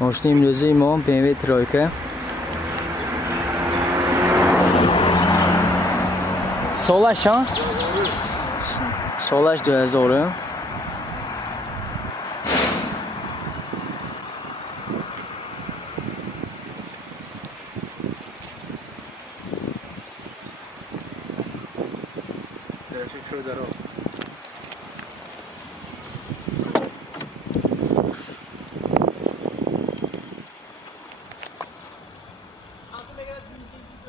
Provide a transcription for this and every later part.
ماشین امروزی ما BMW ترایکه. سالش ها؟ سالش 2000.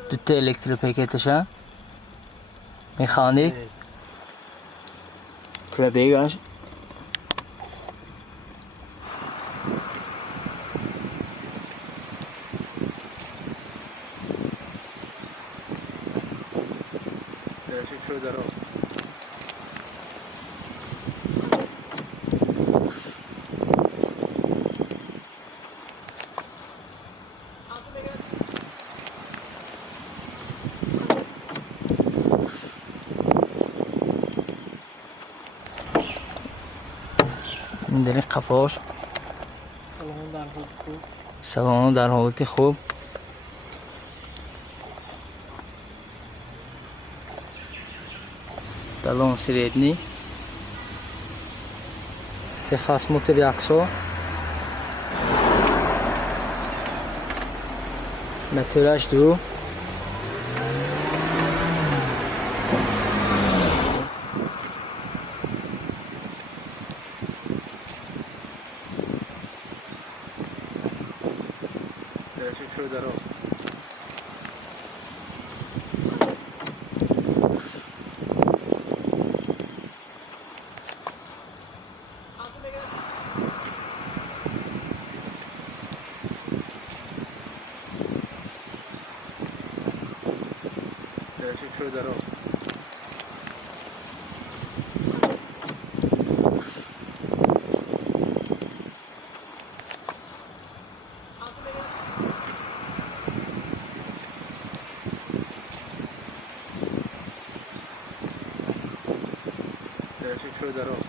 دوتا الکتریپاکتش ها؟ مکانیک کلبیگاش این داری قفاش سلام در حالت خوب. دلون سریدنی تخص موتور یکسو متورش دو شو درو